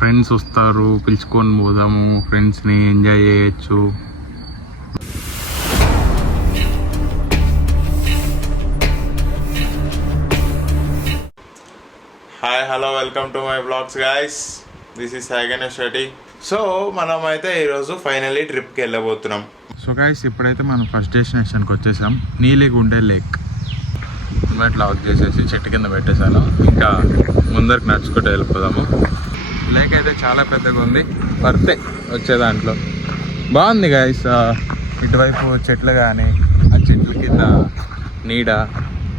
Friends వస్తారు, పిలుచుకొని పోదాము, ఫ్రెండ్స్ని ఎంజాయ్ చేయొచ్చు. Hi hello, welcome to my blogs guys. This is Sai Ganesh Reddy. So మనం అయితే ఈరోజు ఫైనల్లీ ట్రిప్కి వెళ్ళబోతున్నాం. సో గాయస్, ఇప్పుడైతే మనం ఫస్ట్ డెస్టినేషన్కి వచ్చేసాం. నీలిగుండే లేక్. ఇన్వర్ట్ లాక్ చేసేసి చెట్టు కింద పెట్టేశాను. ఇంకా ముందరికి నడుచుకుంటూ వెళ్ళిపోదాము. లేక్ అయితే చాలా పెద్దగా ఉంది, వర్తే వచ్చే దాంట్లో. బాగుంది గాయస్. ఇటువైపు చెట్లు కానీ, ఆ చెట్ల కింద నీడ,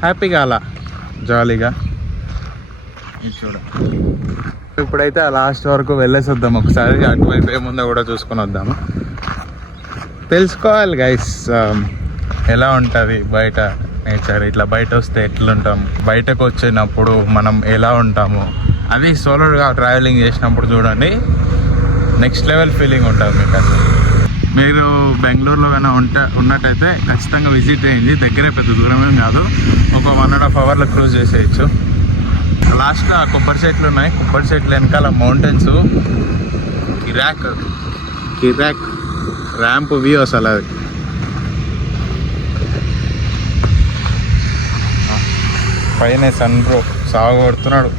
హ్యాపీగా అలా జాలీగా చూడ. ఇప్పుడైతే ఆ లాస్ట్ వరకు వెళ్ళేసి వద్దాం ఒకసారి. అటువైపు ఏముందో కూడా చూసుకొని వద్దాము. తెలుసుకోవాలి గైస్ ఎలా ఉంటుంది బయట నేచర్. ఇట్లా బయట వస్తే ఎట్లుంటాం, బయటకు వచ్చినప్పుడు మనం ఎలా ఉంటాము, అది సోలోగా ట్రావెలింగ్ చేసినప్పుడు చూడండి, నెక్స్ట్ లెవెల్ ఫీలింగ్ ఉంటుంది మీకు. అసలు మీరు బెంగళూరులో కానీ ఉన్నట్టయితే ఖచ్చితంగా విజిట్ చేయండి. దగ్గరే, పెద్ద దూరమేం కాదు. ఒక 1.5 అవర్లో క్రూజ్ చేసేయచ్చు. లాస్ట్లో కొబ్బరి చెట్లు ఉన్నాయి. కొబ్బరి చెట్లు వెనకాల మౌంటైన్స్, కిరాక్ ర్యాంప్ వ్యూ అసలు. అది పైన సన్ బ్రో సాగొడుతున్నాడు.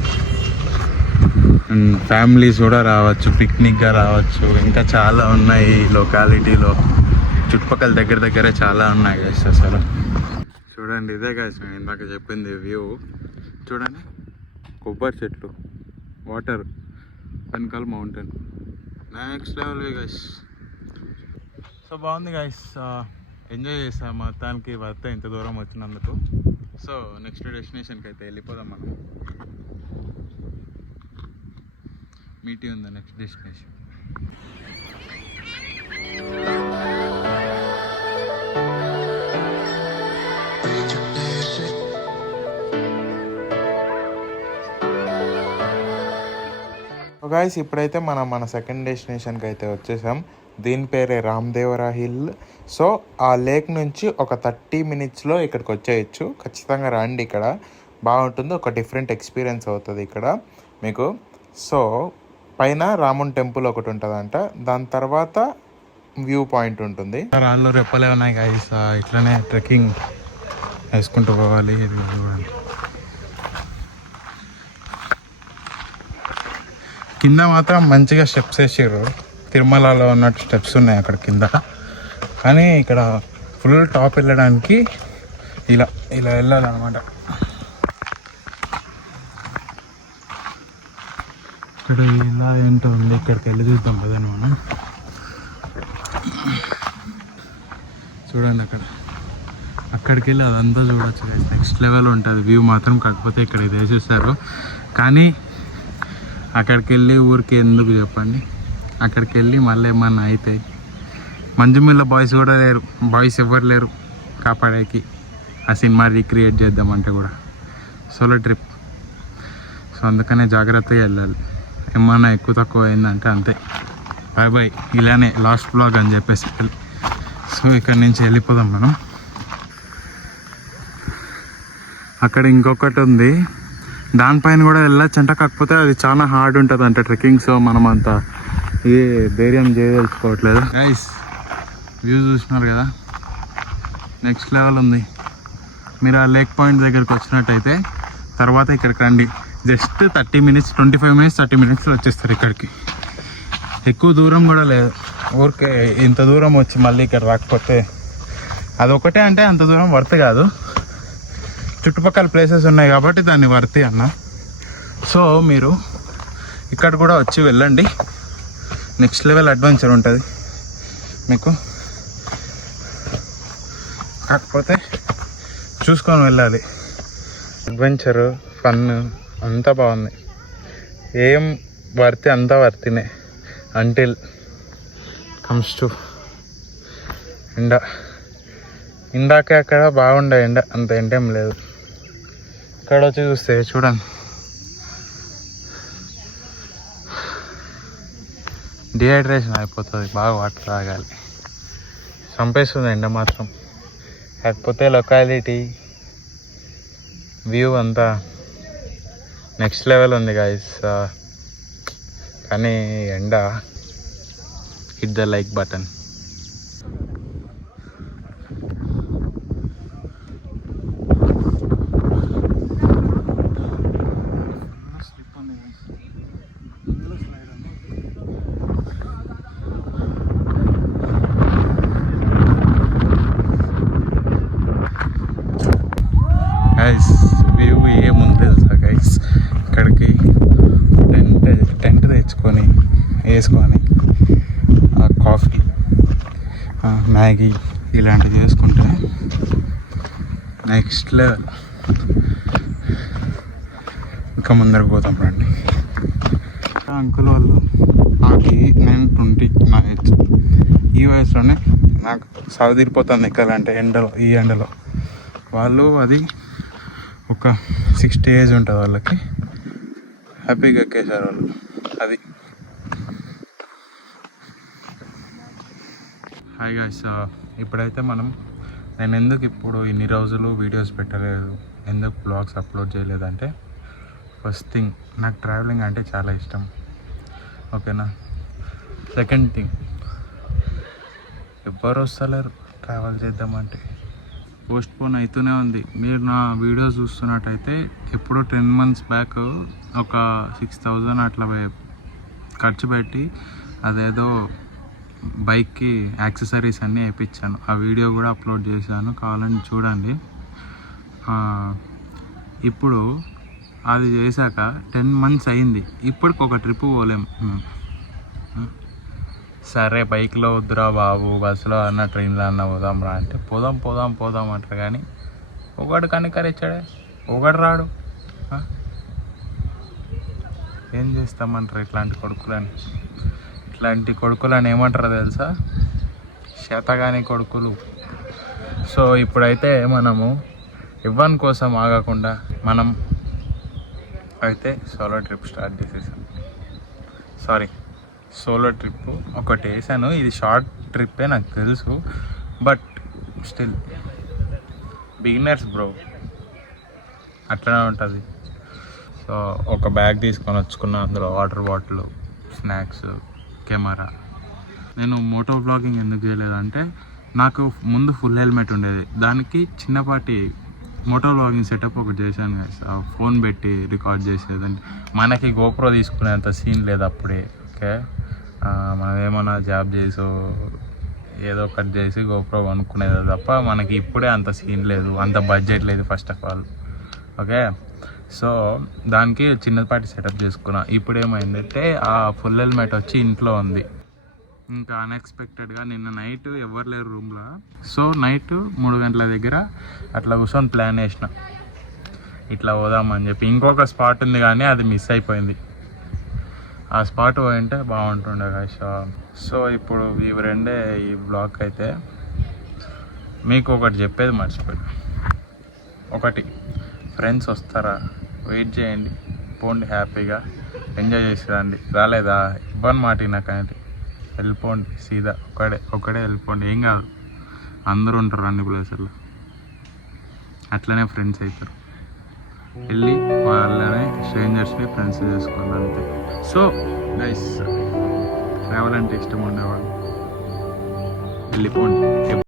ఫ్యామిలీస్ కూడా రావచ్చు, పిక్నిక్గా రావచ్చు. ఇంకా చాలా ఉన్నాయి ఈ లొకాలిటీలో. చుట్టుపక్కల దగ్గరే చాలా ఉన్నాయి గైస్. అసలు చూడండి, ఇదే గైస్ నేను ఇందాక చెప్పింది వ్యూ. చూడండి, కొబ్బరి చెట్లు, వాటర్, వెనకాల mountain, next level guys. So బాగుంది గైస్, ఎంజాయ్ చేస్తాం మొత్తానికి. వర్త్ ఇంత దూరం వచ్చినందుకు. సో నెక్స్ట్ డెస్టినేషన్కి అయితే వెళ్ళిపోదాం మనం. మీటి ఉంది నెక్స్ట్ డెస్టినేషన్. గాయస్, ఇప్పుడైతే మనం మన సెకండ్ డెస్టినేషన్కి అయితే వచ్చేసాం. దీని పేరే రామదేవరా హిల్. సో ఆ లేక్ నుంచి ఒక 30 minutesలో ఇక్కడికి వచ్చేయచ్చు. ఖచ్చితంగా రండి, ఇక్కడ బాగుంటుంది. ఒక డిఫరెంట్ ఎక్స్పీరియన్స్ అవుతుంది ఇక్కడ మీకు. సో పైన రామున్ టెంపుల్ ఒకటి ఉంటుందంట, దాని తర్వాత వ్యూ పాయింట్ ఉంటుంది. రాళ్ళు రెప్పలే ఉన్నాయి గాయస్. ఇట్లనే ట్రెక్కింగ్ వేసుకుంటూ పోవాలి. కింద మాత్రం మంచిగా స్టెప్స్ వేసారు. తిరుమలలో ఉన్నట్టు స్టెప్స్ ఉన్నాయి అక్కడ కింద. కానీ ఇక్కడ ఫుల్ టాప్ వెళ్ళడానికి ఇలా వెళ్ళాలన్నమాట. ఇక్కడ ఇలా ఏంటో ఉంది, ఇక్కడికి వెళ్ళి చూద్దాం కదండి మనం. చూడండి, అక్కడికి వెళ్ళి అదంతా చూడొచ్చు. నెక్స్ట్ లెవెల్ ఉంటుంది వ్యూ మాత్రం. కాకపోతే ఇక్కడ ఇది వేసేసారు. కానీ అక్కడికి వెళ్ళి ఊరికి ఎందుకు చెప్పండి. అక్కడికి వెళ్ళి మళ్ళీ ఏమన్నా అయితే, మంజుమిల్ల బాయ్స్ కూడా లేరు, బాయ్స్ ఎవ్వరు లేరు కాపాడేకి. ఆ సినిమా రీక్రియేట్ చేద్దామంటే కూడా సోలో ట్రిప్. సో అందుకనే జాగ్రత్తగా వెళ్ళాలి. ఏమన్నా ఎక్కువ తక్కువ అయిందంటే అంతే, బాయ్ బాయ్. ఇలానే లాస్ట్ బ్లాగ్ అని చెప్పేసి. సో ఇక్కడి నుంచి వెళ్ళిపోదాం మనం. అక్కడ ఇంకొకటి ఉంది, దానిపైన కూడా వెళ్ళొచ్చంట. కాకపోతే అది చాలా హార్డ్ ఉంటుంది అంట ట్రెక్కింగ్. సో మనం అంతా ఏ ధైర్యం చేయదలుచుకోవట్లేదు. గైస్, వ్యూ చూసినారు కదా, నెక్స్ట్ లెవెల్ ఉంది. మీరు ఆ లేక్ పాయింట్ దగ్గరికి వచ్చినట్టయితే తర్వాత ఇక్కడికి రండి. జస్ట్ 30 minutes, 25 minutes, 30 minutesలో వచ్చేస్తారు ఇక్కడికి. ఎక్కువ దూరం కూడా లేదు. ఊరికే ఇంత దూరం వచ్చి మళ్ళీ ఇక్కడ రాకపోతే అదొకటే అంటే అంత దూరం వర్త్ కాదు. చుట్టుపక్కల ప్లేసెస్ ఉన్నాయి కాబట్టి దాన్ని వర్తి అన్న. సో మీరు ఇక్కడ కూడా వచ్చి వెళ్ళండి. నెక్స్ట్ లెవెల్ అడ్వెంచర్ ఉంటుంది మీకు. కాకపోతే చూసుకొని వెళ్ళాలి. అడ్వెంచరు, ఫన్ అంతా బాగుంది. ఏం వర్తి అంతా వర్తినే అంటిల్ కమ్స్ టు ఎండ. ఇందాకే అక్కడ బాగుండే ఎండ, అంత ఎండేం లేదు. ఇక్కడ వచ్చి చూస్తే చూడండి, డిహైడ్రేషన్ అయిపోతుంది. బాగా వాటర్ తాగాలి. చంపేస్తుంది ఎండ మాత్రం. కాకపోతే లొకాలిటీ వ్యూ అంతా నెక్స్ట్ లెవెల్ ఉంది గాయస్. కానీ ఎండ. Hit the like button. Guys view ఏముంది తెలుసా గైస్, ఇక్కడికి టెంట్ తెచ్చుకొని వేసుకొని ఆ కాఫీ మ్యాగీ ఇలాంటివి చేసుకుంటే నెక్స్ట్ లెవెల్. ఇంకా ముందరకు పోతాం రండి. అంకుల్ వాళ్ళు నేను 20 నా ఏజ్. ఈ వయసులోనే నాకు సవదిరిపోతుంది ఎక్కాలంటే ఎండలో, ఈ ఎండలో. వాళ్ళు అది ఒక 60 ఏజ్ ఉంటుంది వాళ్ళకి, హ్యాపీగా ఎక్కేసారు వాళ్ళు. అది హాయ్ గాయ్స్. ఇప్పుడైతే నేను ఎందుకు ఇప్పుడు ఇన్ని రోజులు వీడియోస్ పెట్టలేదు, ఎందుకు బ్లాగ్స్ అప్లోడ్ చేయలేదంటే, ఫస్ట్ థింగ్ నాకు ట్రావెలింగ్ అంటే చాలా ఇష్టం, ఓకేనా. సెకండ్ థింగ్, ఎవ్వరు వస్తలేరు ట్రావెల్ చేద్దామంటే, పోస్ట్పోన్ అవుతూనే ఉంది. మీరు నా వీడియో చూస్తున్నట్టయితే ఎప్పుడో 10 months బ్యాక్ ఒక 6,000 అట్లా ఖర్చు పెట్టి అదేదో బైక్కి యాక్సెసరీస్ అన్నీ వేయించాను. ఆ వీడియో కూడా అప్లోడ్ చేశాను, కావాలని చూడండి. ఇప్పుడు అది చేశాక 10 months అయింది, ఇప్పటికి ఒక ట్రిప్ పోలేం. సరే బైక్లో వద్దురా బాబు, బస్సులో అన్న ట్రైన్లో అన్న పోదాం రా అంటే పోదాం అంటారు. కానీ ఒకడు కనికరించాడే, ఒకడు రాడు. ఏం చేస్తామంటారు ఇట్లాంటి కొడుకులని ఏమంటారో తెలుసా? శాతగాని కొడుకులు. సో ఇప్పుడైతే మనము ఇవ్వని కోసం ఆగకుండా మనం అయితే సోలో ట్రిప్ స్టార్ట్ చేసేసాం. సోలో ట్రిప్ ఒకటి వేసాను. ఇది షార్ట్ ట్రిప్పే నాకు తెలుసు, బట్ స్టిల్ బిగినర్స్ బ్రో, అట్లనే ఉంటుంది. సో ఒక బ్యాగ్ తీసుకొని వచ్చుకున్నా, అందులో వాటర్ బాటిల్, స్నాక్స్, కెమెరా. నేను మోటో బ్లాగింగ్ ఎందుకు చేయలేదంటే, నాకు ముందు ఫుల్ హెల్మెట్ ఉండేది, దానికి చిన్నపాటి మోటో బ్లాగింగ్ సెటప్ ఒకటి చేశాను కదా, ఫోన్ పెట్టి రికార్డ్ చేసేదండి. మనకి గోప్రో తీసుకునేంత సీన్ లేదు అప్పుడే, ఓకే. మనం ఏమన్నా జాబ్ చేసో ఏదో ఒకటి చేసి గోప్రో కొనుక్కునేది తప్ప మనకి ఇప్పుడే అంత సీన్ లేదు, అంత బడ్జెట్ లేదు first of all, okay. So దానికి చిన్నపాటి సెటప్ చేసుకున్నా. ఇప్పుడు ఏమైందంటే ఆ ఫుల్ హెల్మెట్ వచ్చి ఇంట్లో ఉంది. ఇంకా అన్ఎక్స్పెక్టెడ్గా నిన్న నైట్ ఎవరు లేరు రూమ్లో, సో నైట్ 3 గంటల దగ్గర అట్లా కూర్చొని ప్లాన్ వేసిన, ఇట్లా పోదామని చెప్పి. ఇంకొక స్పాట్ ఉంది కానీ అది మిస్ అయిపోయింది. ఆ స్పాట్ పోయింటే బాగుంటుండే కదా. సో ఇప్పుడు ఇవి రెండే ఈ బ్లాగ్. అయితే మీకు ఒకటి చెప్పేది మర్చిపోయాను. ఒకటి, ఫ్రెండ్స్ వస్తారా, వెయిట్ చేయండి, పోండి, హ్యాపీగా ఎంజాయ్ చేసి రండి. రాలేదా, ఇబ్బంది మాట నాకంటే వెళ్ళిపోండి, సీదా ఒకడే వెళ్ళిపోండి, ఏం కాదు. అందరూ ఉంటారు అన్ని ప్లేసుల్లో, అట్లనే ఫ్రెండ్స్ అవుతారు. వెళ్ళి వాళ్ళనే స్ట్రేంజర్స్ని ఫ్రెండ్స్ చేసుకోండి అంతే. సో గైస్, ట్రావెల్ అంటే ఇష్టం ఉండేవాళ్ళు వెళ్ళిపోండి.